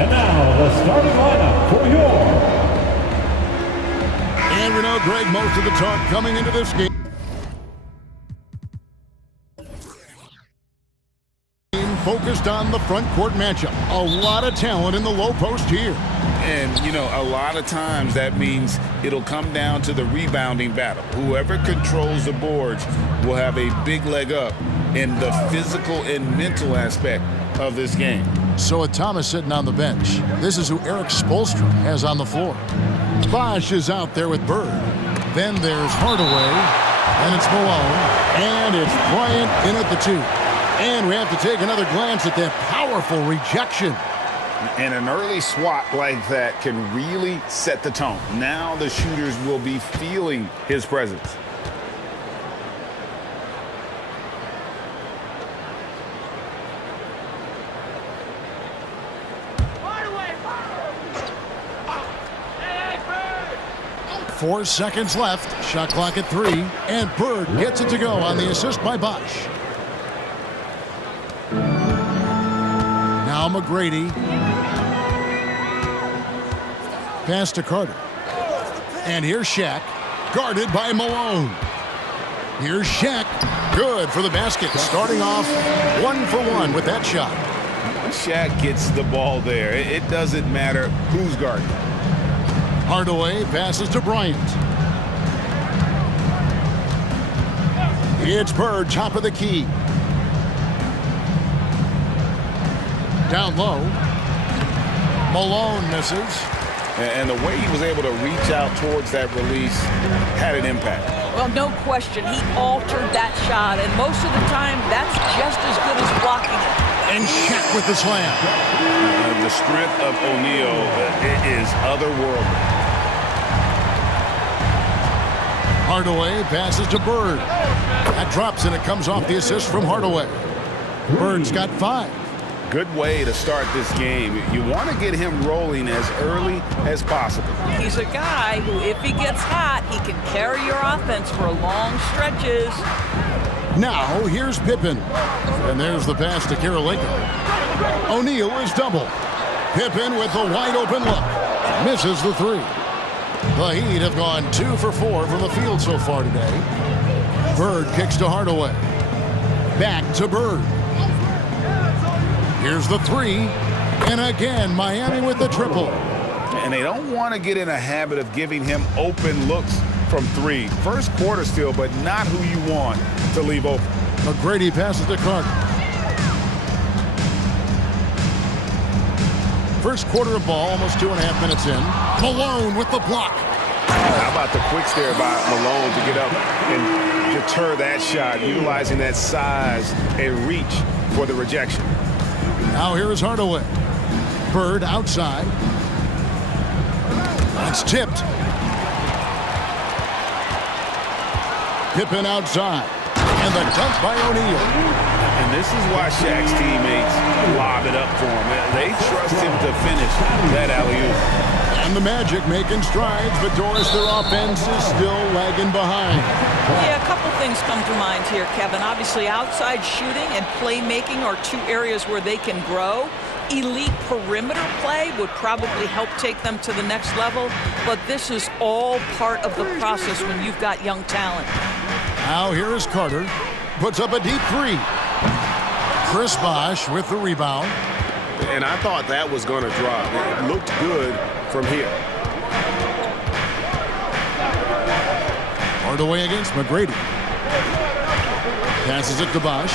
And now the starting lineup for your. And we know, Greg, most of the talk coming into this game. Focused on the front court matchup. A lot of talent in the low post here. And, you know, a lot of times that means it'll come down to the rebounding battle. Whoever controls the boards will have a big leg up in the physical and mental aspect of this game. So with Thomas sitting on the bench, this is who Eric Spoelstra has on the floor. Bosch is out there with Bird. Then there's Hardaway. And it's Malone. And it's Bryant in at the 2. And we have to take another glance at that powerful rejection. And an early swat like that can really set the tone. Now the shooters will be feeling his presence. Four seconds left. Shot clock at 3. And Bird gets it to go on the assist by Bosch. Now McGrady. Pass to Carter. And here's Shaq. Guarded by Malone. Here's Shaq. Good for the basket. Starting off 1 for 1 with that shot. When Shaq gets the ball there, it doesn't matter who's guarding. Hardaway passes to Bryant. It's Bird, top of the key. Down low. Malone misses. And the way he was able to reach out towards that release had an impact. Well, no question. He altered that shot, and most of the time, that's just as good as blocking it. And Shaq with the slam. The strength of O'Neal is otherworldly. Hardaway passes to Bird. That drops, and it comes off the assist from Hardaway. Bird's got 5. Good way to start this game. You want to get him rolling as early as possible. He's a guy who, if he gets hot, he can carry your offense for long stretches. Now, here's Pippen. And there's the pass to Karolinko. O'Neal is double. Pippen with the wide-open look. Misses the 3. The Heat have gone 2 for 4 from the field so far today. Bird kicks to Hardaway. Back to Bird. Here's the 3. And again, Miami with the triple. And they don't want to get in a habit of giving him open looks from 3. First quarter still, but not who you want to leave open. McGrady passes to Carter. First quarter of ball, almost 2.5 minutes in. Malone with the block. How about the quick stare by Malone to get up and deter that shot, utilizing that size and reach for the rejection. Now here is Hardaway. Bird outside. It's tipped. Pippen outside. And the dunk by O'Neal. And this is why Shaq's teammates lob it up for him. They trust him to finish that alley-oop. And the Magic making strides, but Doris, their offense is still lagging behind. Yeah, a couple things come to mind here, Kevin. Obviously, outside shooting and playmaking are 2 areas where they can grow. Elite perimeter play would probably help take them to the next level, but this is all part of the process when you've got young talent. Now here is Carter. Puts up a deep 3. Chris Bosh with the rebound. And I thought that was going to drop. It looked good from here. Hardaway against McGrady. Passes it to Bosh.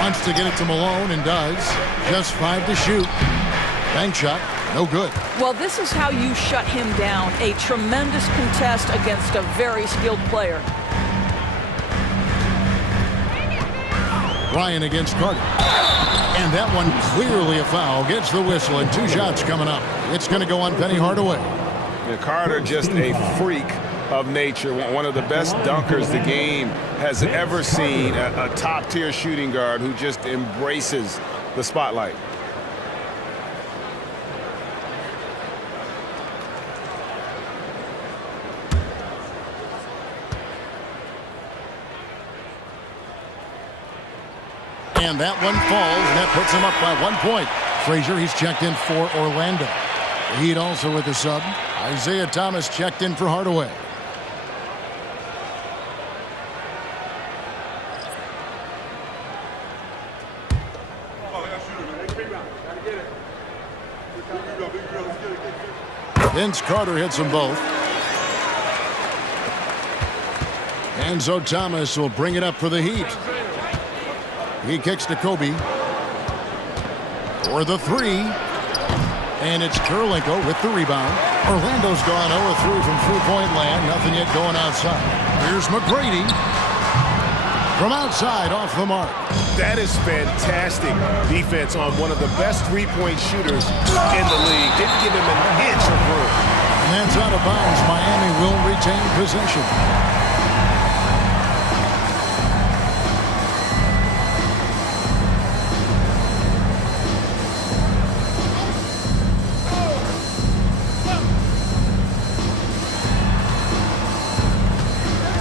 Wants to get it to Malone and does. Just 5 to shoot. Bank shot. No good. Well, this is how you shut him down. A tremendous contest against a very skilled player. Ryan against Carter. And that one clearly a foul. Gets the whistle and 2 shots coming up. It's going to go on Penny Hardaway. Yeah, Carter just a freak of nature. One of the best dunkers the game has ever seen. A top-tier shooting guard who just embraces the spotlight. And that one falls, and that puts him up by 1 point. Frazier, he's checked in for Orlando. The Heat also with the sub. Isaiah Thomas checked in for Hardaway. Vince Carter hits them both. Enzo Thomas will bring it up for the Heat. He kicks to Kobe for the three. And it's Kurylenko with the rebound. Orlando's gone 0-3 from three-point land. Nothing yet going outside. Here's McGrady. From outside, off the mark. That is fantastic defense on one of the best three-point shooters in the league. Didn't give him an inch of room. And that's out of bounds. Miami will retain possession.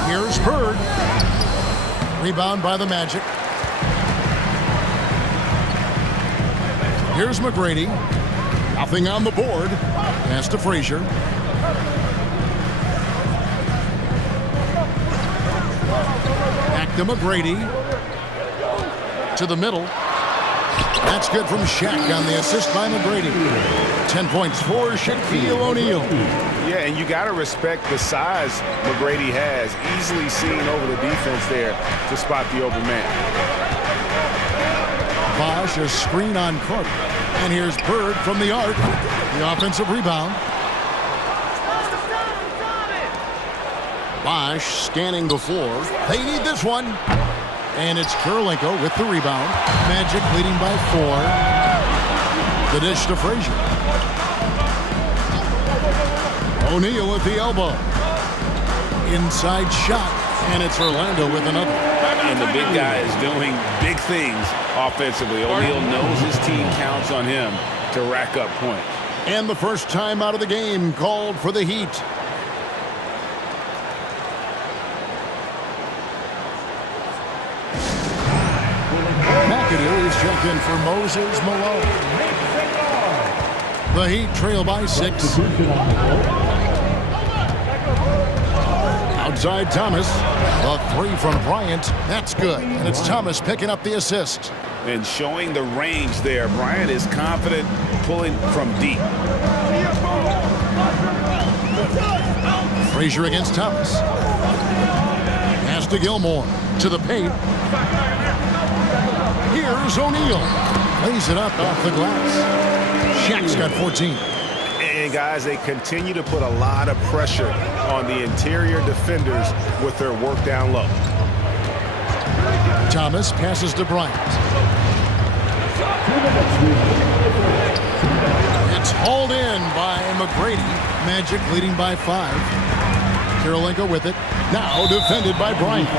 Here's Bird. Rebound by the Magic. Here's McGrady. Nothing on the board. Pass to Frazier. Back to McGrady. To the middle. That's good from Shaq on the assist by McGrady. 10 points for Shaquille O'Neal. Yeah, and you got to respect the size McGrady has. Easily seen over the defense there to spot the open man. Bosh, a screen on Carter. And here's Bird from the arc. The offensive rebound. Bosh scanning the floor. They need this one. And it's Kurylenko with the rebound. Magic leading by 4. The dish to Frazier. O'Neal with the elbow. Inside shot. And it's Orlando with another. And the big guy is doing big things offensively. O'Neal knows his team counts on him to rack up points. And the first time out of the game called for the Heat. McAdoo is checked in for Moses Malone. The Heat trail by 6. Outside Thomas. The three from Bryant. That's good. And it's Thomas picking up the assist. And showing the range there. Bryant is confident pulling from deep. Frazier against Thomas. Pass to Gilmore. To the paint. Here's O'Neal. Lays it up off the glass. Shaq's got 14. And guys, they continue to put a lot of pressure on the interior defenders with their work down low. Thomas passes to Bryant. It's hauled in by McGrady. Magic leading by 5. Kurylenko with it. Now defended by Bryant.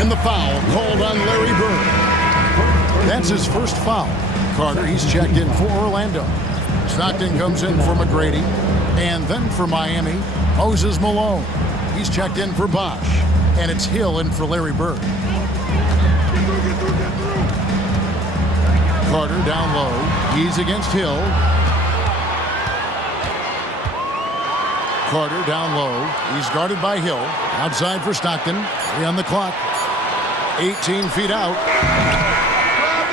And the foul called on Larry Bird. That's his first foul. Carter, he's checked in for Orlando. Stockton comes in for McGrady. And then for Miami, Moses Malone. He's checked in for Bosh. And it's Hill in for Larry Bird. Carter down low. He's against Hill. Carter down low. He's guarded by Hill. Outside for Stockton. 3 on the clock. 18 feet out.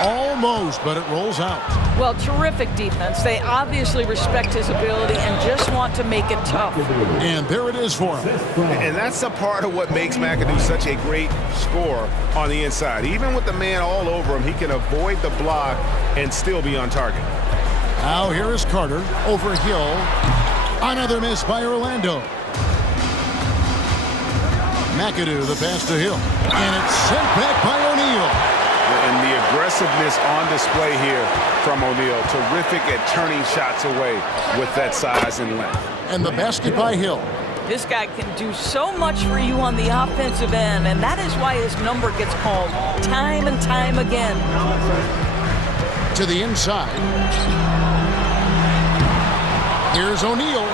Almost, but it rolls out. Well, terrific defense. They obviously respect his ability and just want to make it tough. And there it is for him. And that's a part of what makes McAdoo such a great scorer on the inside. Even with the man all over him, he can avoid the block and still be on target. Now here is Carter over Hill. Another miss by Orlando. McAdoo, the pass to Hill. And it's sent back by O'Neal. And the aggressiveness on display here from O'Neal. Terrific at turning shots away with that size and length. And the basket by Hill. This guy can do so much for you on the offensive end, and that is why his number gets called time and time again. To the inside. Here's O'Neal.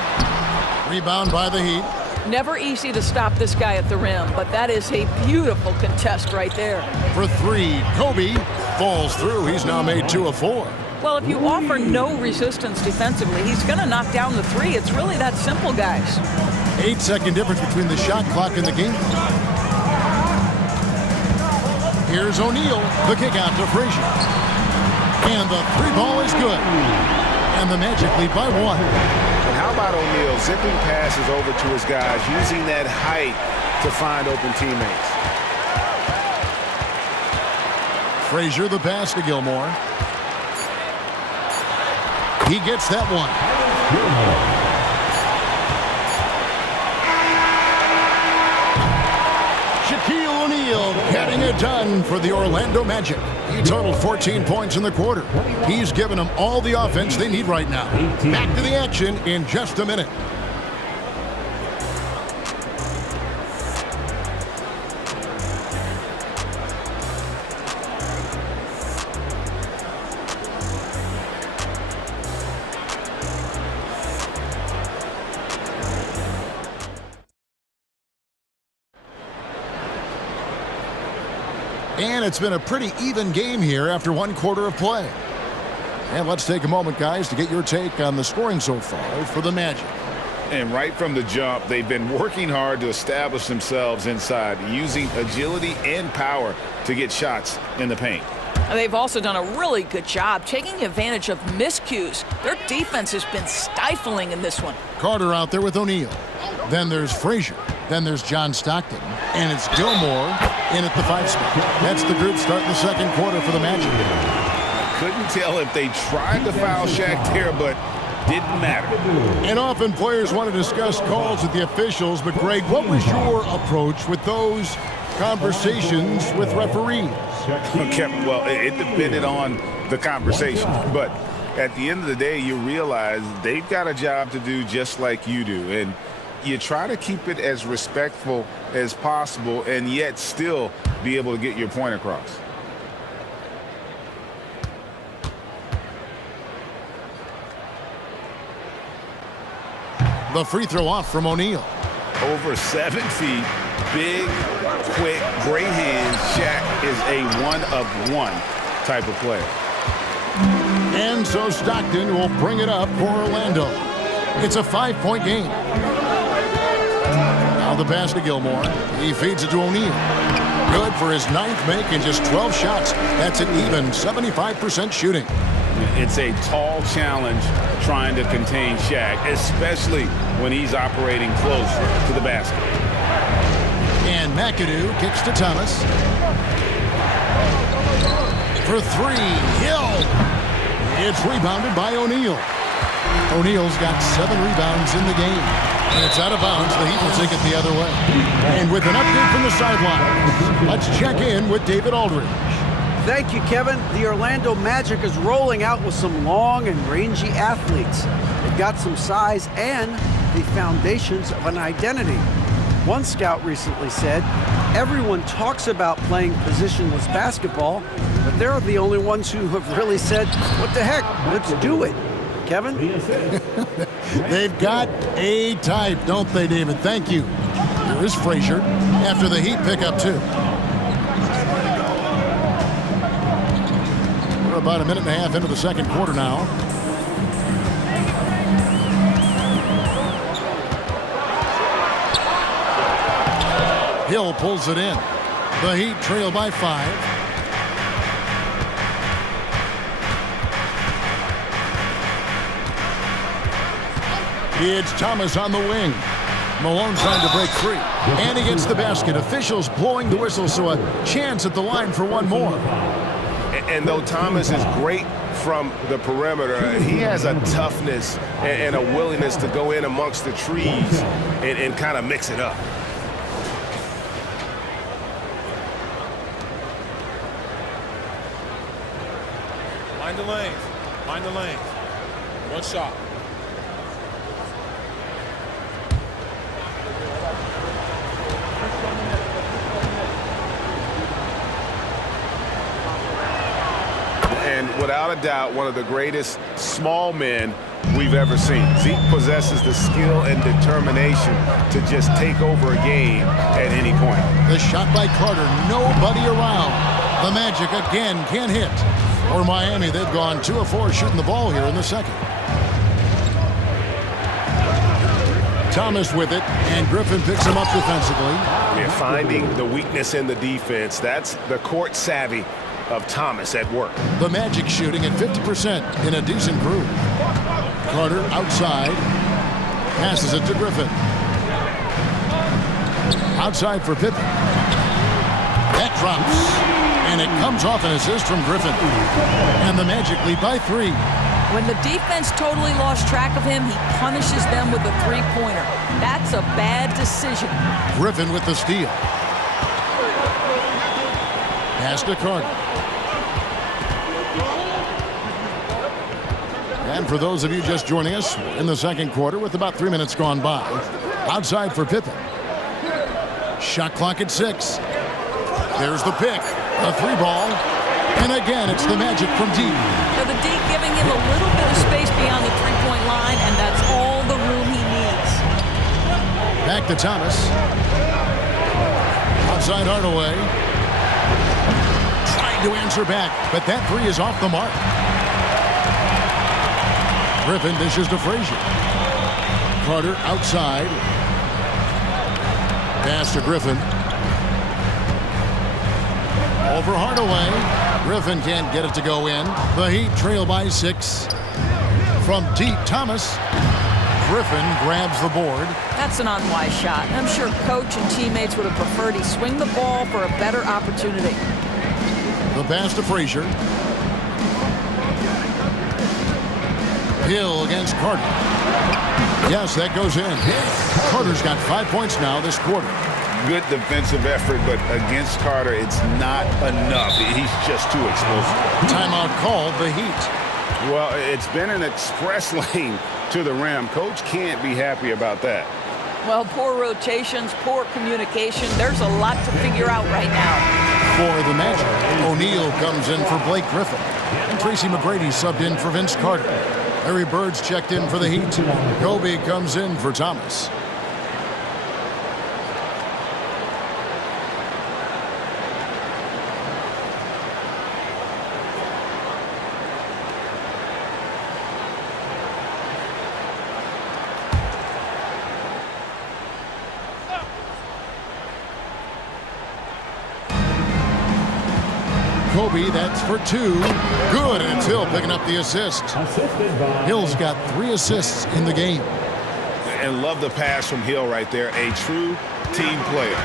Rebound by the Heat. Never easy to stop this guy at the rim, but that is a beautiful contest right there. For 3, Kobe falls through. He's now made 2 of 4. Well, if you offer no resistance defensively, he's going to knock down the three. It's really that simple, guys. 8-second difference between the shot clock and the game. Here's O'Neal, the kick out to Frazier. And the three ball is good. And the Magic lead by 1. And how about O'Neal zipping passes over to his guys, using that height to find open teammates. Frazier, the pass to Gilmore. He gets that one. Shaquille O'Neal getting it done for the Orlando Magic. He totaled 14 points in the quarter. He's given them all the offense they need right now. Back to the action in just a minute. And it's been a pretty even game here after one quarter of play. And let's take a moment, guys, to get your take on the scoring so far for the Magic. And right from the jump, they've been working hard to establish themselves inside, using agility and power to get shots in the paint. They've also done a really good job taking advantage of miscues. Their defense has been stifling in this one. Carter out there with O'Neal. Then there's Frazier. Then there's John Stockton. And it's Gilmore in at the 5 spot. That's the group starting the second quarter for the Magic. Couldn't tell if they tried to foul Shaq there, but didn't matter. And often players want to discuss calls with the officials, but Greg, what was your approach with those conversations with referees? Okay, well, it depended on the conversation, but at the end of the day, you realize they've got a job to do just like you do, and you try to keep it as respectful as possible and yet still be able to get your point across. The free throw off from O'Neal. Over 7 feet, big, quick, great hands. Shaq is a one-of-one type of player. And so Stockton will bring it up for Orlando. It's a 5-point game. Now the pass to Gilmore. He feeds it to O'Neal. Good for his 9th make in just 12 shots. That's an even 75% shooting. It's a tall challenge trying to contain Shaq, especially when he's operating close to the basket. And McAdoo kicks to Thomas. For 3, Hill. It's rebounded by O'Neal. O'Neal's got 7 rebounds in the game. And it's out of bounds. The Heat will take it the other way. And with an update from the sideline, let's check in with David Aldridge. Thank you, Kevin. The Orlando Magic is rolling out with some long and rangy athletes. They've got some size and the foundations of an identity. One scout recently said, everyone talks about playing positionless basketball, but they're the only ones who have really said, what the heck, let's do it. Kevin? They've got a type, don't they, David? Thank you. Here is Frazier after the Heat pick up 2. We're about a minute and a half into the second quarter now. Hill pulls it in. The Heat trail by 5. It's Thomas on the wing. Malone trying to break free. And he gets the basket. Officials blowing the whistle, so a chance at the line for one more. And though Thomas is great from the perimeter, he has a toughness and a willingness to go in amongst the trees and kind of mix it up. Mind the lanes. Mind the lanes. One shot. And without a doubt, one of the greatest small men we've ever seen. Zeke possesses the skill and determination to just take over a game at any point. The shot by Carter, nobody around. The Magic again can't hit. For Miami, they've gone 2 of 4 shooting the ball here in the second. Thomas with it, and Griffin picks him up defensively. Yeah, finding the weakness in the defense. That's the court savvy of Thomas at work. The Magic shooting at 50% in a decent groove. Carter outside. Passes it to Griffin. Outside for Pippen. That drops. And it comes off an assist from Griffin. And the Magic lead by 3. When the defense totally lost track of him, he punishes them with a three-pointer. That's a bad decision. Griffin with the steal. Pass to Carter. And for those of you just joining us, in the second quarter with about 3 minutes gone by. Outside for Pippen. Shot clock at 6. There's the pick. A 3-ball. And again, it's the Magic from deep. Now the D giving him a little bit of space beyond the three-point line, and that's all the room he needs. Back to Thomas. Outside Hardaway. Trying to answer back, but that 3 is off the mark. Griffin dishes to Frazier. Carter outside. Pass to Griffin. Over Hardaway. Griffin can't get it to go in. The Heat trail by 6. From deep, Thomas. Griffin grabs the board. That's an unwise shot. I'm sure coach and teammates would have preferred he swing the ball for a better opportunity. The pass to Frazier. Hill against Carter. Yes, that goes in. Carter's got 5 points now this quarter. Good defensive effort, but against Carter, it's not enough. He's just too explosive. Timeout called, the Heat. Well, it's been an express lane to the rim. Coach can't be happy about that. Well, poor rotations, poor communication. There's a lot to figure out right now. For the Magic, O'Neal comes in for Blake Griffin. And Tracy McGrady subbed in for Vince Carter. Larry Bird's checked in for the Heat. Kobe comes in for Thomas. Kobe, that's for 2. Good, and it's Hill picking up the assist. Hill's got 3 assists in the game. And love the pass from Hill right there. A true team player.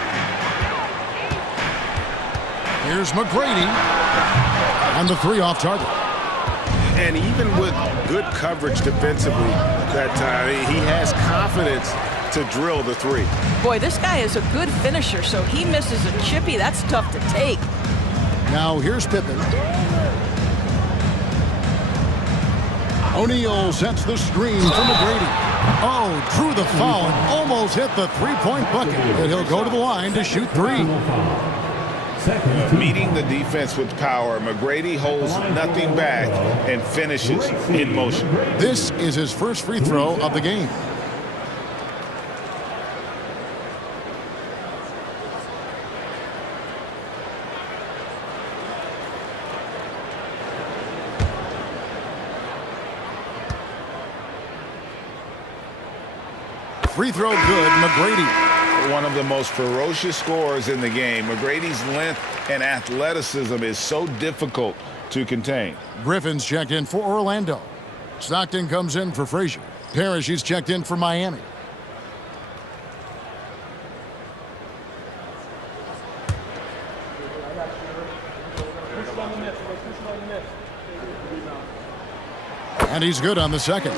Here's McGrady. And the 3 off target. And even with good coverage defensively that time, he has confidence to drill the 3. Boy, this guy is a good finisher, so he misses a chippy. That's tough to take. Now here's Pippen. O'Neal sets the screen for McGrady. Oh, drew the foul and almost hit the three-point bucket. But he'll go to the line to shoot 3. Meeting the defense with power, McGrady holds nothing back and finishes in motion. This is his first free throw of the game. Free throw good, McGrady. One of the most ferocious scorers in the game. McGrady's length and athleticism is so difficult to contain. Griffin's checked in for Orlando. Stockton comes in for Frazier. Parrish, he's checked in for Miami. And he's good on the second.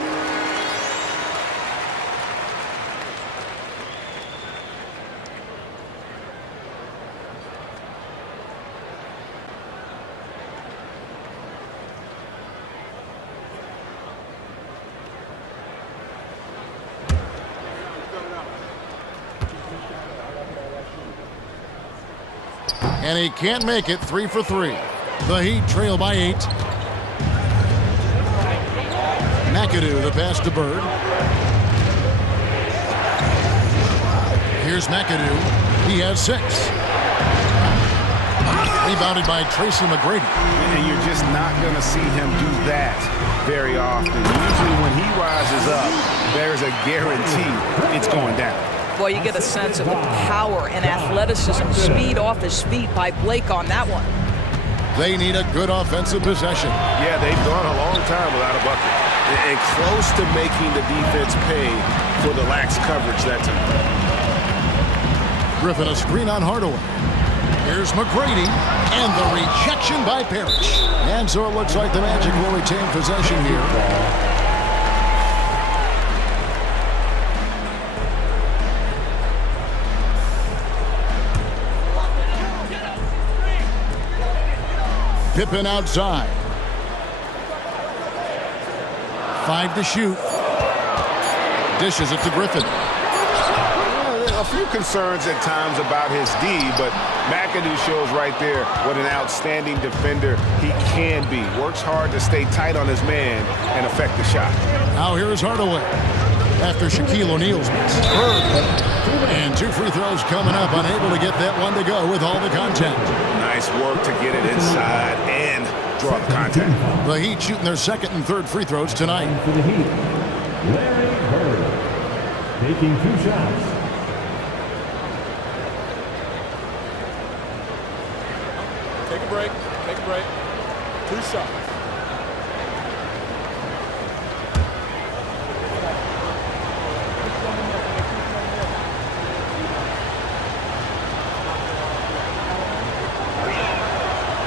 And he can't make it. 3 for 3. The Heat trail by 8. McAdoo, the pass to Bird. Here's McAdoo. He has 6. Rebounded by Tracy McGrady. And you're just not going to see him do that very often. Usually when he rises up, there's a guarantee it's going down. Boy, you get a sense of the power and athleticism, speed off his feet by Blake on that one. They need a good offensive possession. Yeah, they've gone a long time without a bucket. And close to making the defense pay for the lax coverage that time. Griffin a screen on Hardaway. Here's McGrady, and the rejection by Parrish. And so it looks like the Magic will retain possession here. Pippen outside. 5 to shoot. Dishes it to Griffin. A few concerns at times about his D, but McAdoo shows right there what an outstanding defender he can be. Works hard to stay tight on his man and affect the shot. Now here's Hardaway after Shaquille O'Neal's miss. And 2 free throws coming up, unable to get that one to go with all the contact. Nice work to get it inside and draw the contact. The Heat shooting their second and third free throws tonight. And for the Heat, Larry Bird, taking 2 shots. Take a break. Take a break. 2 shots.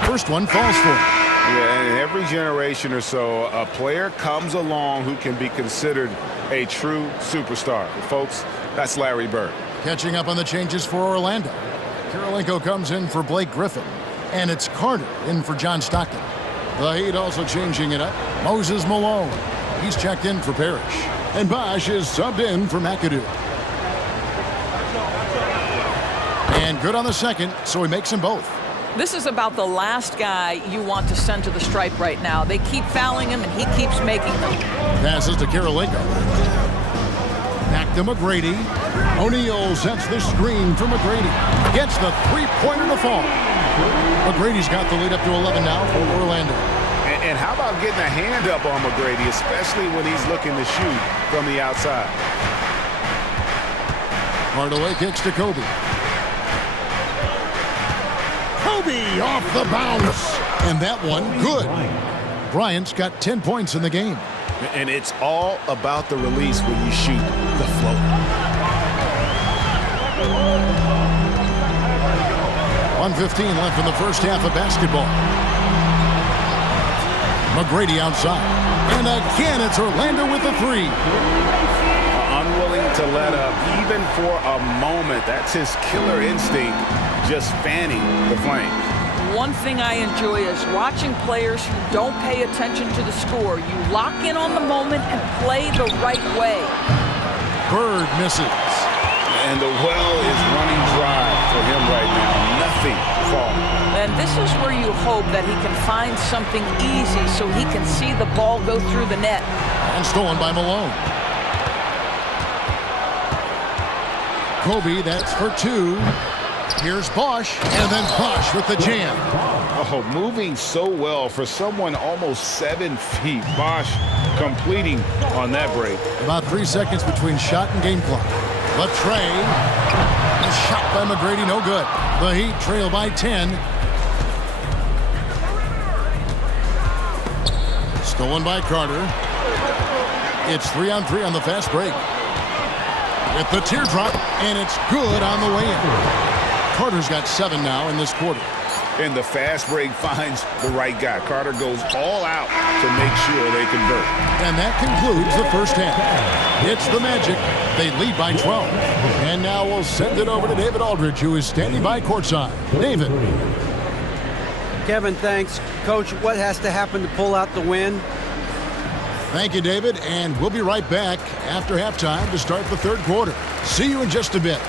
First one falls for him. Yeah, and every generation or so, a player comes along who can be considered a true superstar. Folks, that's Larry Bird. Catching up on the changes for Orlando. Kirilenko comes in for Blake Griffin. And it's Carter in for John Stockton. The Heat also changing it up. Moses Malone. He's checked in for Parrish. And Bosh is subbed in for McAdoo. And good on the second, so he makes them both. This is about the last guy you want to send to the stripe right now. They keep fouling him, and he keeps making them. Passes to Kirilenko. Back to McGrady. O'Neal sets the screen for McGrady. Gets the three-pointer to fall. McGrady's got the lead up to 11 now for Orlando. And how about getting a hand up on McGrady, especially when he's looking to shoot from the outside? Hardaway kicks to Kobe. Kobe off the bounce. And that one, good. Bryant's got 10 points in the game. And it's all about the release when you shoot the floater. 1:15 left in the first half of basketball. McGrady outside. And again, it's Orlando with the 3. Unwilling to let up, even for a moment. That's his killer instinct, just fanning the flames. One thing I enjoy is watching players who don't pay attention to the score. You lock in on the moment and play the right way. Bird misses. And the well is running dry for him right now. Nothing falling. And this is where you hope that he can find something easy so he can see the ball go through the net. And stolen by Malone. Kobe, that's for 2. Here's Bosh, and then Bosh with the jam. Oh, moving so well for someone almost 7 feet. Bosh completing on that break. About 3 seconds between shot and game clock. The tray. A shot by McGrady, no good. The Heat trail by 10. Stolen by Carter. It's 3-on-3 on the fast break. With the teardrop, and it's good on the way in. Carter's got 7 now in this quarter. And the fast break finds the right guy. Carter goes all out to make sure they convert. And that concludes the first half. It's the Magic. They lead by 12. And now we'll send it over to David Aldridge, who is standing by courtside. David. Kevin, thanks. Coach, what has to happen to pull out the win? Thank you, David. And we'll be right back after halftime to start the third quarter. See you in just a bit.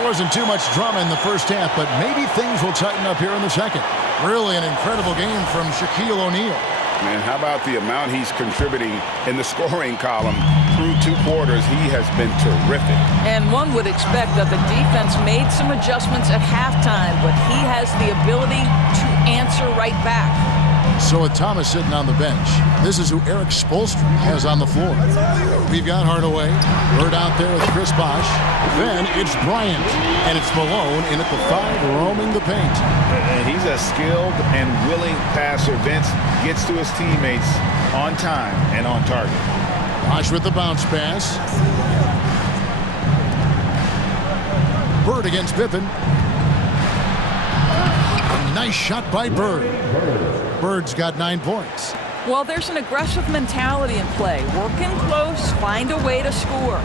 There wasn't too much drama in the first half, but maybe things will tighten up here in the second. Really an incredible game from Shaquille O'Neal. Man, how about the amount he's contributing in the scoring column through 2 quarters? He has been terrific. And one would expect that the defense made some adjustments at halftime, but he has the ability to answer right back. So with Thomas sitting on the bench, this is who Eric Spoelstra has on the floor. We've got Hardaway. Bird out there with Chris Bosh. Then it's Bryant. And it's Malone in at the 5, roaming the paint. And he's a skilled and willing passer. Vince gets to his teammates on time and on target. Bosh with the bounce pass. Bird against Pippen. A nice shot by Bird. Bird's got 9 points. Well, there's an aggressive mentality in play. Working close, find a way to score.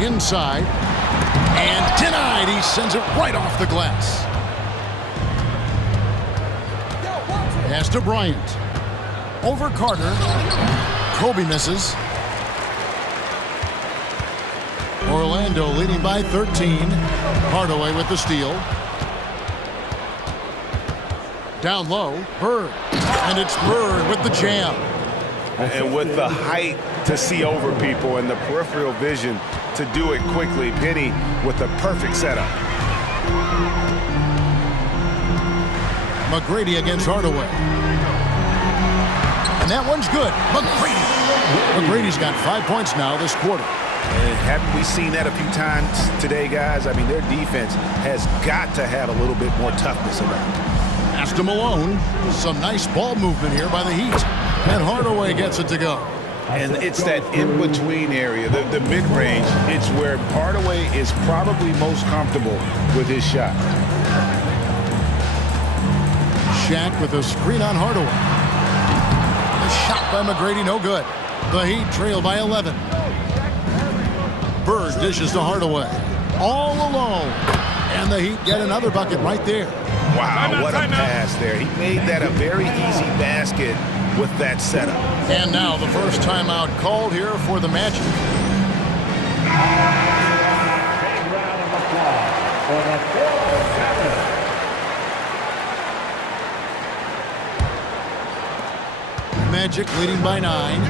Inside. And denied. He sends it right off the glass. Pass to Bryant. Over Carter. Kobe misses. Orlando leading by 13. Hardaway with the steal. Down low, Bird. And it's Bird with the jam. And with the height to see over people and the peripheral vision to do it quickly, Penny with the perfect setup. McGrady against Hardaway. And that one's good. McGrady's got 5 points now this quarter. And haven't we seen that a few times today, guys? I mean, their defense has got to have a little bit more toughness about it. Pass to Malone. Some nice ball movement here by the Heat. And Hardaway gets it to go. And it's that in-between area, the mid-range. It's where Hardaway is probably most comfortable with his shot. Shaq with a screen on Hardaway. The shot by McGrady, no good. The Heat trail by 11. Bird dishes to Hardaway. All alone. And the Heat get another bucket right there. Wow, what a pass there. He made that a very easy basket with that setup. And now the first timeout called here for the Magic. Big round of applause for the Philly Magic. Magic leading by 9.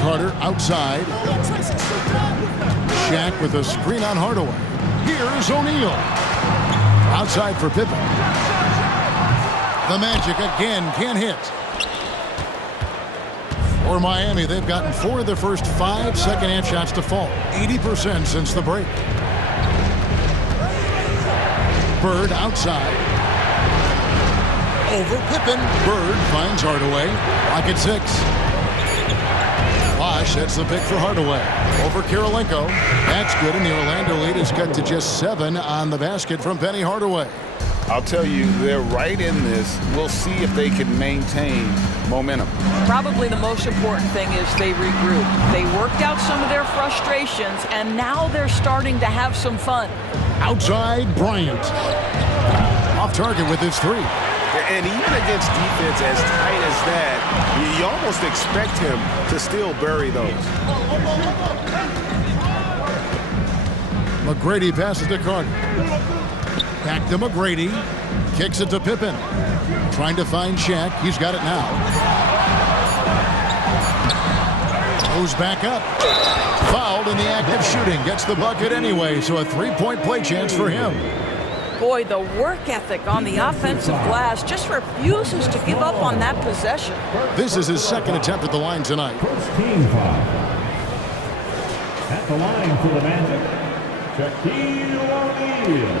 Carter outside. Shaq with a screen on Hardaway. Here's O'Neal. Outside for Pippen. The Magic again can't hit. For Miami, they've gotten 4 of their first 5 second-half shots to fall. 80% since the break. Bird outside. Over Pippen. Bird finds Hardaway. Rocket 6. Bosh, that's the pick for Hardaway. Over Kirilenko. That's good, and the Orlando lead is cut to just 7 on the basket from Penny Hardaway. I'll tell you, they're right in this. We'll see if they can maintain momentum. Probably the most important thing is they regroup. They worked out some of their frustrations, and now they're starting to have some fun. Outside, Bryant. Off target with his 3. And even against defense as tight as that, you almost expect him to still bury those. McGrady passes to Carter. Back to McGrady. Kicks it to Pippen. Trying to find Shaq. He's got it now. Goes back up. Fouled in the act of shooting. Gets the bucket anyway, so a 3-point play chance for him. Boy, the work ethic on the offensive glass just refuses to give up on that possession. This is his second attempt at the line tonight. First team foul. At the line for the Magic, Shaquille O'Neal.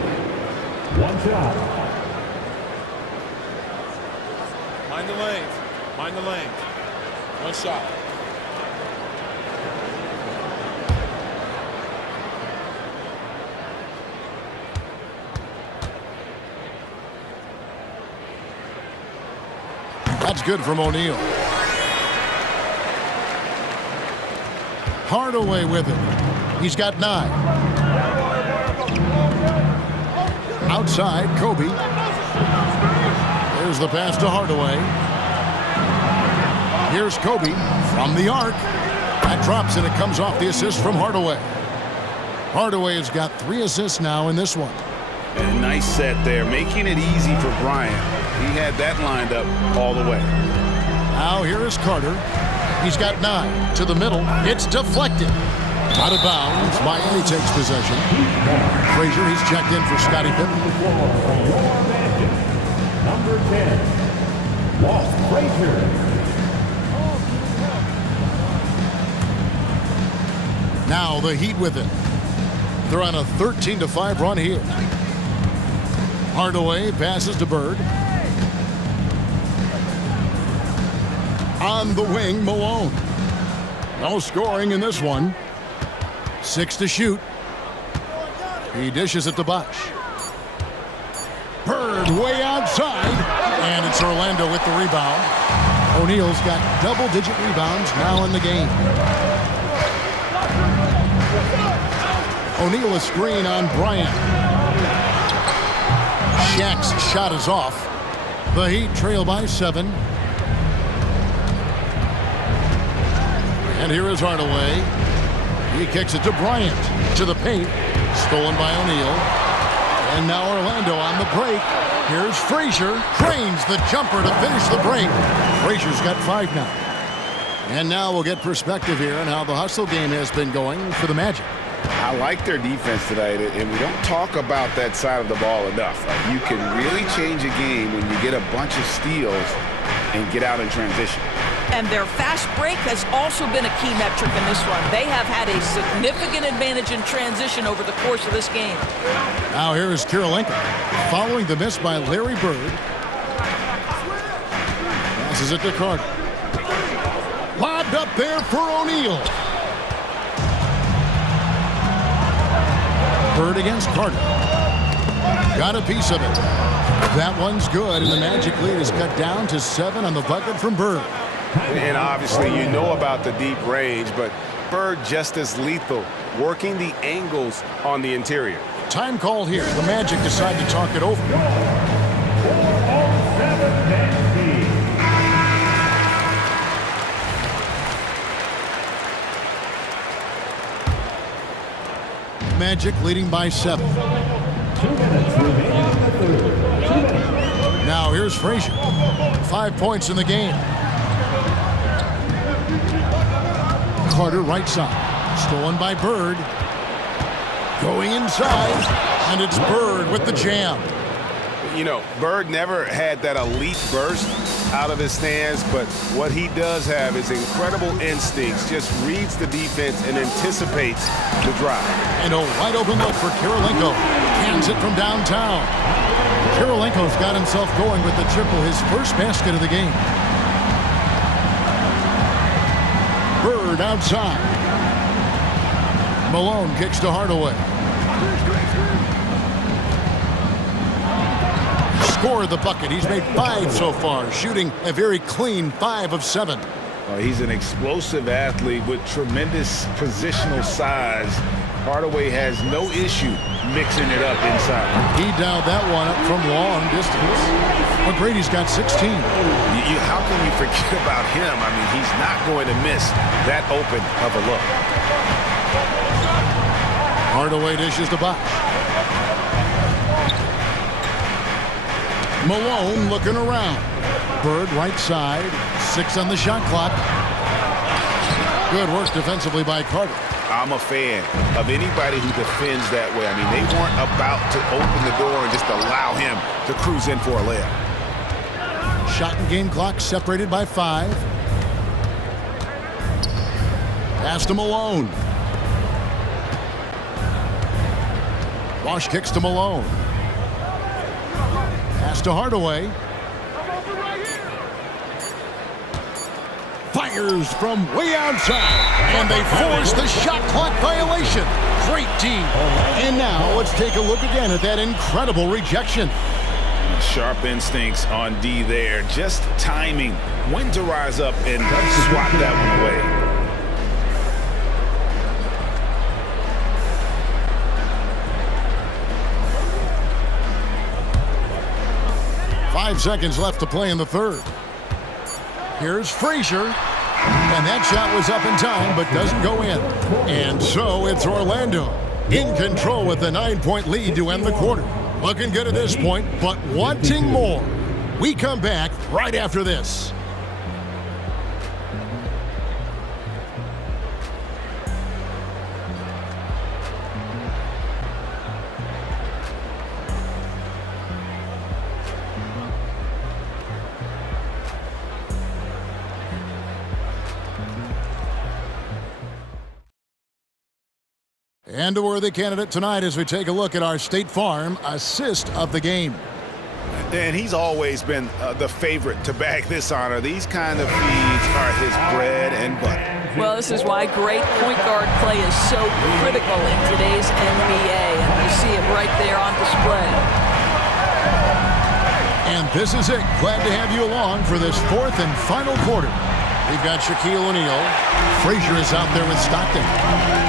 1 shot. Mind the lanes. Mind the lanes. 1 shot. That's good from O'Neal. Hardaway with it. He's got 9. Outside, Kobe. There's the pass to Hardaway. Here's Kobe from the arc. That drops, and it comes off the assist from Hardaway. Hardaway has got 3 assists now in this one. And nice set there, making it easy for Bryant. He had that lined up all the way. Now here is Carter. He's got 9 to the middle. It's deflected. Out of bounds. Miami takes possession. Frazier, he's checked in for Scottie Pippen. Number 10, Walt Frazier. Now the Heat with it. They're on a 13-5 run here. Hardaway passes to Bird. On the wing, Malone. No scoring in this one. 6 to shoot. He dishes it to Bosh. Bird way outside. And it's Orlando with the rebound. O'Neal's got double-digit rebounds now in the game. O'Neal a screen on Bryant. Shaq's shot is off. The Heat trail by 7. And here is Hardaway. He kicks it to Bryant. To the paint. Stolen by O'Neal. And now Orlando on the break. Here's Frazier. Drains the jumper to finish the break. Frazier's got 5 now. And now we'll get perspective here on how the hustle game has been going for the Magic. I like their defense tonight, and we don't talk about that side of the ball enough. You can really change a game when you get a bunch of steals and get out in transition. And their fast break has also been a key metric in this one. They have had a significant advantage in transition over the course of this game. Now here is Kirilenko following the miss by Larry Bird. Passes it to Carter. Lobbed up there for O'Neal. Bird against Carter. Got a piece of it. That one's good, and the Magic lead is cut down to 7 on the bucket from Bird. And obviously you know about the deep range, but Bird just as lethal, working the angles on the interior. Time called here. The Magic decide to talk it over. Magic leading by 7. 2 minutes remaining in the third. Now here's Frazier. 5 points in the game. Carter right side. Stolen by Bird. Going inside. And it's Bird with the jam. You know, Bird never had that elite burst out of his stance, but what he does have is incredible instincts, just reads the defense and anticipates the drive. And a wide open look for Kirilenko. Cans it from downtown. Kirilenko's got himself going with the triple, his first basket of the game. Bird outside. Malone kicks to Hardaway. Scored the bucket. He's made 5 so far, shooting a very clean 5 of 7. He's an explosive athlete with tremendous positional size. Hardaway has no issue mixing it up inside. He dialed that one up from long distance. McGrady's got 16. How can you forget about him? I mean, he's not going to miss that open of a look. Hardaway dishes to Bosh. Malone looking around. Bird right side. 6 on the shot clock. Good work defensively by Carter. I'm a fan of anybody who defends that way. I mean, they weren't about to open the door and just allow him to cruise in for a layup. Shot and game clock separated by 5. Pass to Malone. Bosh kicks to Malone. Pass to Hardaway. Fires from way outside. And they force the shot clock violation. Great team. And now let's take a look again at that incredible rejection. Sharp instincts on D there. Just timing when to rise up and swat that one away. 5 seconds left to play in the third. Here's Frazier. And that shot was up in time, but doesn't go in. And so it's Orlando in control with a 9-point lead to end the quarter. Looking good at this point, but wanting more. We come back right after this. And a worthy candidate tonight as we take a look at our State Farm assist of the game. And he's always been the favorite to bag this honor. These kind of feeds are his bread and butter. Well, this is why great point guard play is so critical in today's NBA. And you see it right there on display. And this is it. Glad to have you along for this fourth and final quarter. We've got Shaquille O'Neal. Frazier is out there with Stockton.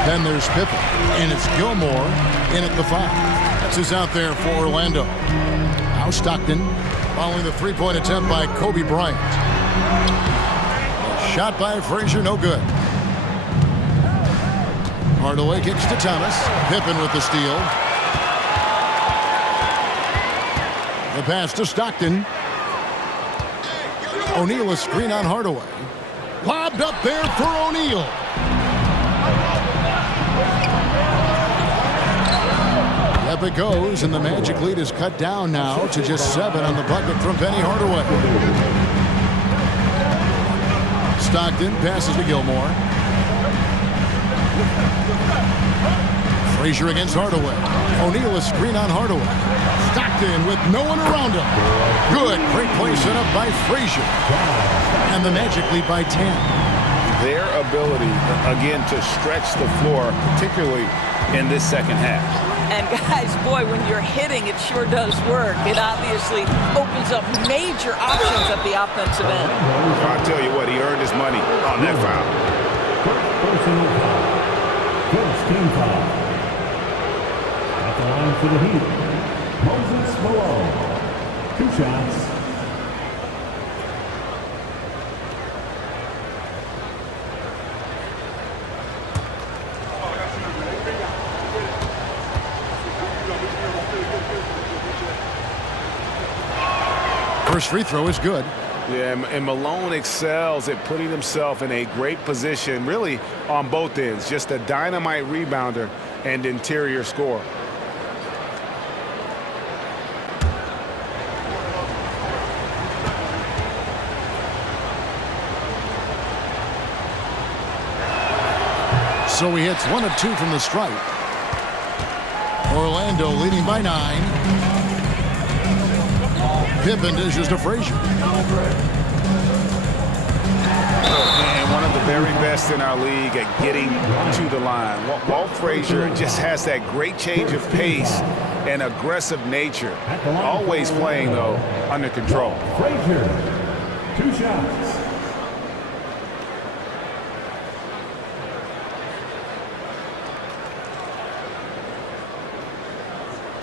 Then there's Pippen. And it's Gilmore in at the 5. That's who's out there for Orlando. Now Stockton following the three-point attempt by Kobe Bryant. Shot by Frazier, no good. Hardaway kicks to Thomas. Pippen with the steal. The pass to Stockton. O'Neal a screen on Hardaway. Lobbed up there for O'Neal. Up it goes, and the Magic lead is cut down now to just 7 on the bucket from Penny Hardaway. Stockton passes to Gilmore. Frazier against Hardaway. O'Neal a screen on Hardaway. Stockton with no one around him. Good, great play set up by Frazier. And the Magic lead by 10. Their ability, again, to stretch the floor, particularly in this second half. And guys, boy, when you're hitting, it sure does work. It obviously opens up major options at the offensive end. I'll tell you what, he earned his money on that foul. Personal foul. First team foul. At the line for the Heat, Moses Malone. 2 shots. First free throw is good. Yeah, and Malone excels at putting himself in a great position, really on both ends. Just a dynamite rebounder and interior scorer. So he hits 1 of 2 from the stripe. Orlando leading by 9. Pippen dishes to Frazier. And one of the very best in our league at getting to the line. Walt Frazier just has that great change of pace and aggressive nature. Always playing, though, under control. Frazier. 2 shots.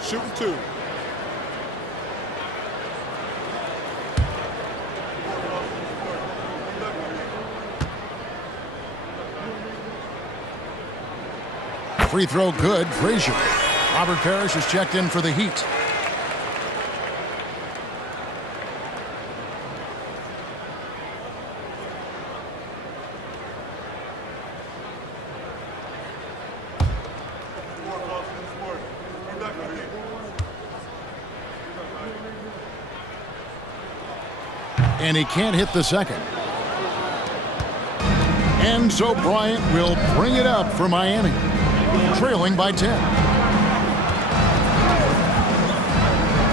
Shooting 2. Free throw good, Frazier. Robert Parrish is checked in for the Heat. And he can't hit the second. And so Bryant will bring it up for Miami, trailing by 10.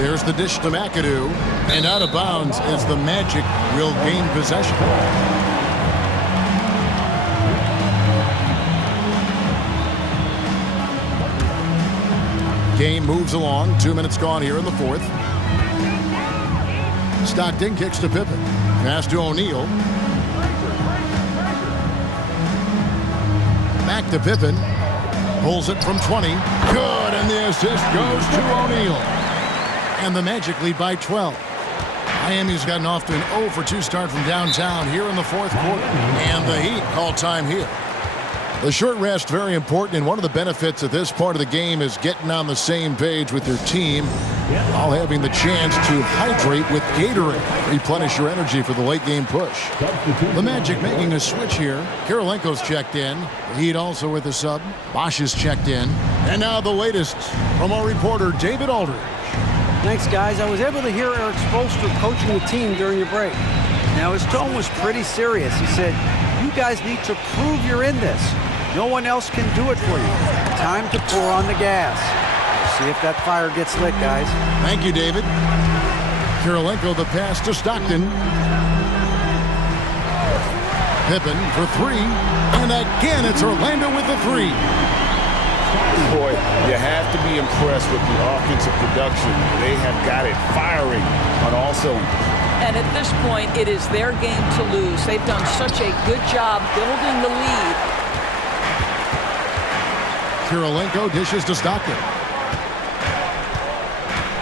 There's the dish to McAdoo, and out of bounds as the Magic will gain possession. Game moves along. 2 minutes gone here in the fourth. Stockton kicks to Pippen. Pass to O'Neal. Back to Pippen. Pulls it from 20. Good, and the assist goes to O'Neal. And the Magic lead by 12. Miami's gotten off to an 0 for 2 start from downtown here in the fourth quarter. And the Heat call time here. The short rest, very important, and one of the benefits of this part of the game is getting on the same page with your team, while having the chance to hydrate with Gatorade. Replenish your energy for the late game push. The Magic making a switch here. Kirilenko's checked in. The Heat also with a sub. Bosch is checked in. And now the latest from our reporter, David Aldridge. Thanks, guys. I was able to hear Eric Spoelstra coaching the team during your break. Now, his tone was pretty serious. He said, you guys need to prove you're in this. No one else can do it for you. Time to pour on the gas. See if that fire gets lit, guys. Thank you, David. Kirilenko the pass to Stockton. Pippen for 3. And again, it's Orlando with the 3. Boy, you have to be impressed with the offensive production. They have got it firing on all cylinders. And at this point, it is their game to lose. They've done such a good job building the lead. Kirilenko dishes to Stockton.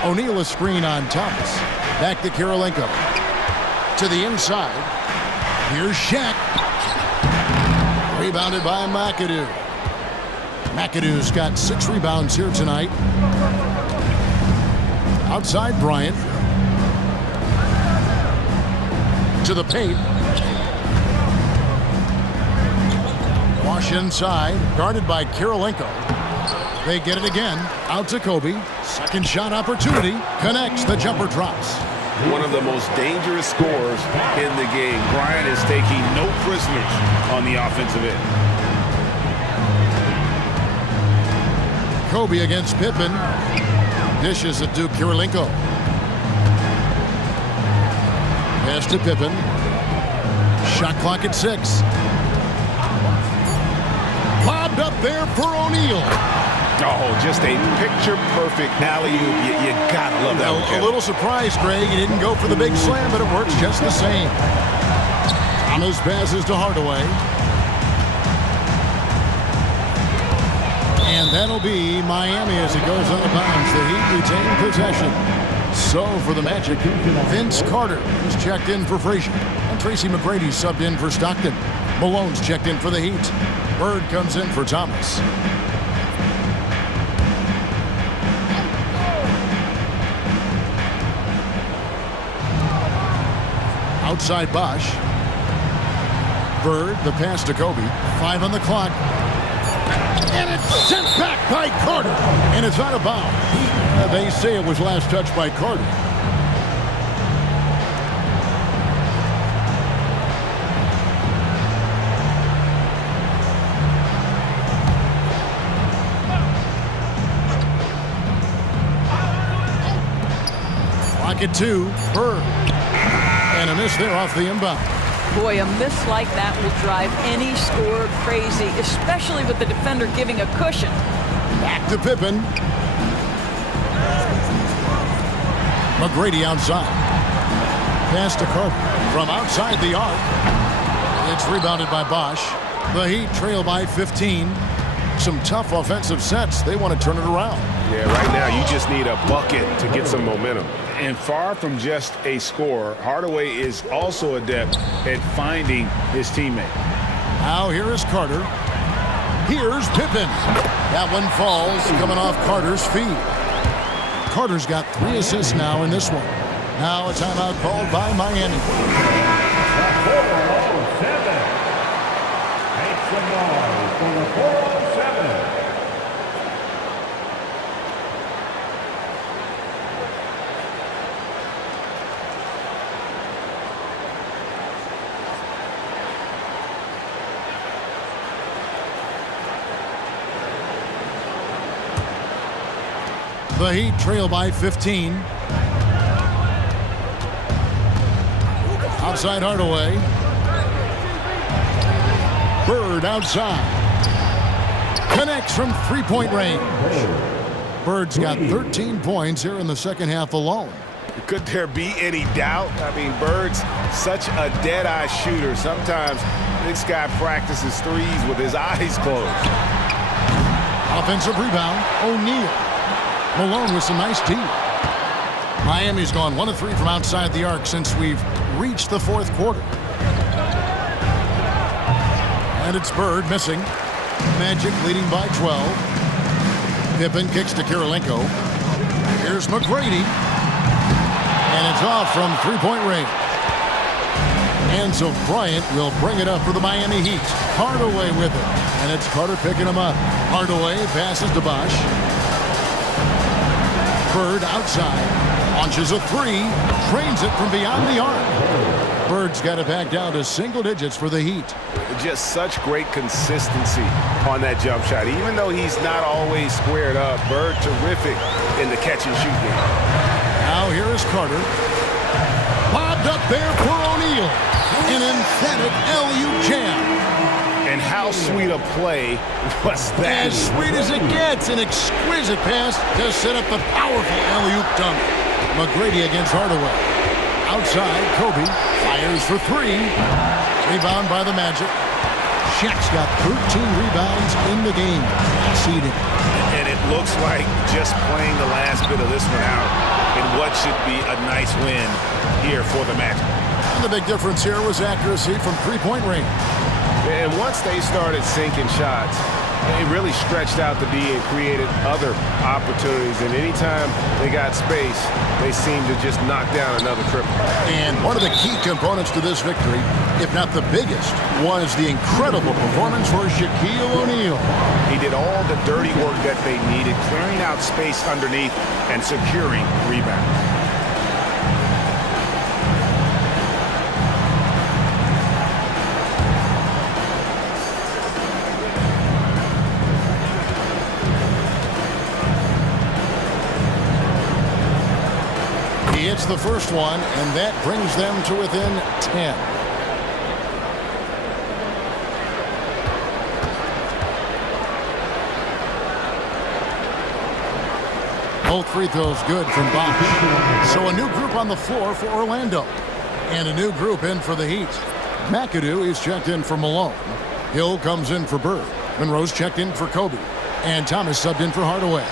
O'Neal a screen on Thomas. Back to Kirilenko. To the inside. Here's Shaq. Rebounded by McAdoo. McAdoo's got 6 rebounds here tonight. Outside Bryant. To the paint. Wash inside, guarded by Kirilenko. They get it again. Out to Kobe. Second shot opportunity. Connects. The jumper drops. One of the most dangerous scorers in the game. Bryant is taking no prisoners on the offensive end. Kobe against Pippen. Dishes it to Kirilenko. Pass to Pippen. Shot clock at 6. Lobbed up there for O'Neal. Oh, just a picture-perfect alley-oop. You gotta love that one, A little surprised, Greg. He didn't go for the big slam, but it works just the same. Thomas passes to Hardaway. And that'll be Miami as it goes out of bounds. The Heat retain possession. So for the Magic, Vince Carter is checked in for Frazier. And Tracy McGrady subbed in for Stockton. Malone's checked in for the Heat. Bird comes in for Thomas. Outside Bosch. Bird, the pass to Kobe. 5 on the clock. And it's sent back by Carter. And it's out of bounds. They say it was last touched by Carter. Clock at 2. Bird. And a miss there off the inbound. Boy, a miss like that will drive any scorer crazy, especially with the defender giving a cushion. Back to Pippen. McGrady outside. Pass to Carter from outside the arc. It's rebounded by Bosch. The Heat trail by 15. Some tough offensive sets. They want to turn it around. Yeah, right now you just need a bucket to get some momentum. And far from just a scorer, Hardaway is also adept at finding his teammate. Now here is Carter. Here's Pippen. That one falls coming off Carter's feet. Carter's got 3 assists now in this one. Now a timeout called by Miami. 407. Make some noise for the 407. The Heat trail by 15. Outside Hardaway. Bird outside. Connects from 3-point range. Bird's got 13 points here in the second half alone. Could there be any doubt? I mean, Bird's such a dead-eye shooter. Sometimes this guy practices threes with his eyes closed. Offensive rebound, O'Neal. Malone with some nice deep. Miami's gone 1 of 3 from outside the arc since we've reached the fourth quarter. And it's Bird missing. Magic leading by 12. Pippen kicks to Kirilenko. Here's McGrady. And it's off from three-point range. And so Bryant will bring it up for the Miami Heat. Hardaway with it. And it's Carter picking him up. Hardaway passes to Bosh. Bird outside. Launches a three. Trains it from beyond the arc. Bird's got it back down to single digits for the Heat. Just such great consistency on that jump shot. Even though he's not always squared up, Bird terrific in the catch and shoot game. Now here is Carter. Bobbed up there for O'Neal. An emphatic LU jam. And how sweet a play was that? As sweet as it gets. An exquisite pass to set up the powerful LU dunk. McGrady against Hardaway. Outside, Kobe fires for three. Rebound by the Magic. Shaq's got 13 rebounds in the game. Seeding. And it looks like just playing the last bit of this one out in what should be a nice win here for the Magic. And the big difference here was accuracy from three-point range. And once they started sinking shots, they really stretched out the D and created other opportunities. And anytime they got space, they seemed to just knock down another triple. And one of the key components to this victory, if not the biggest, was the incredible performance for Shaquille O'Neal. He did all the dirty work that they needed, clearing out space underneath and securing rebounds. He hits the first one, and that brings them to within 10. Both free throws good from Bosh. So a new group on the floor for Orlando. And a new group in for the Heat. McAdoo is checked in for Malone. Hill comes in for Bird. Monroe's checked in for Kobe. And Thomas subbed in for Hardaway.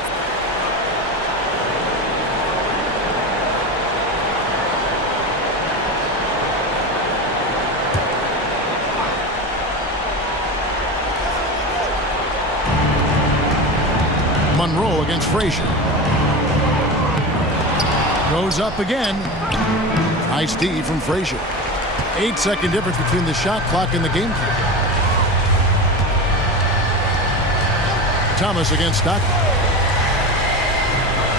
Monroe against Frazier. Goes up again. Nice D from Frazier. 8-second difference between the shot clock and the game clock. Thomas against Stockton.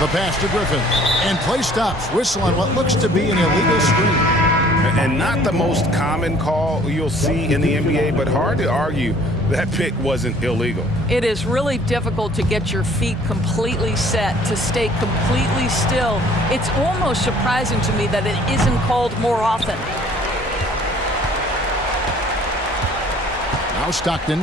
The pass to Griffin. And play stops. Whistle on what looks to be an illegal screen. And not the most common call you'll see in the NBA, but hard to argue that pick wasn't illegal. It is really difficult to get your feet completely set, to stay completely still. It's almost surprising to me that it isn't called more often. Now Stockton.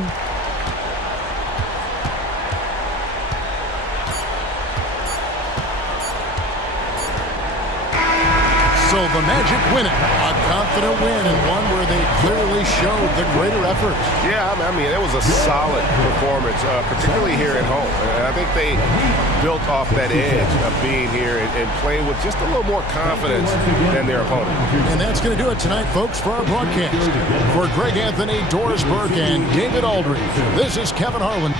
So the Magic win it. A confident win and one where they clearly showed the greater effort. Yeah, I mean, it was a solid performance, particularly here at home. And I think they built off that edge of being here and playing with just a little more confidence than their opponent. And that's going to do it tonight, folks, for our broadcast. For Greg Anthony, Doris Burke, and David Aldridge, this is Kevin Harlan.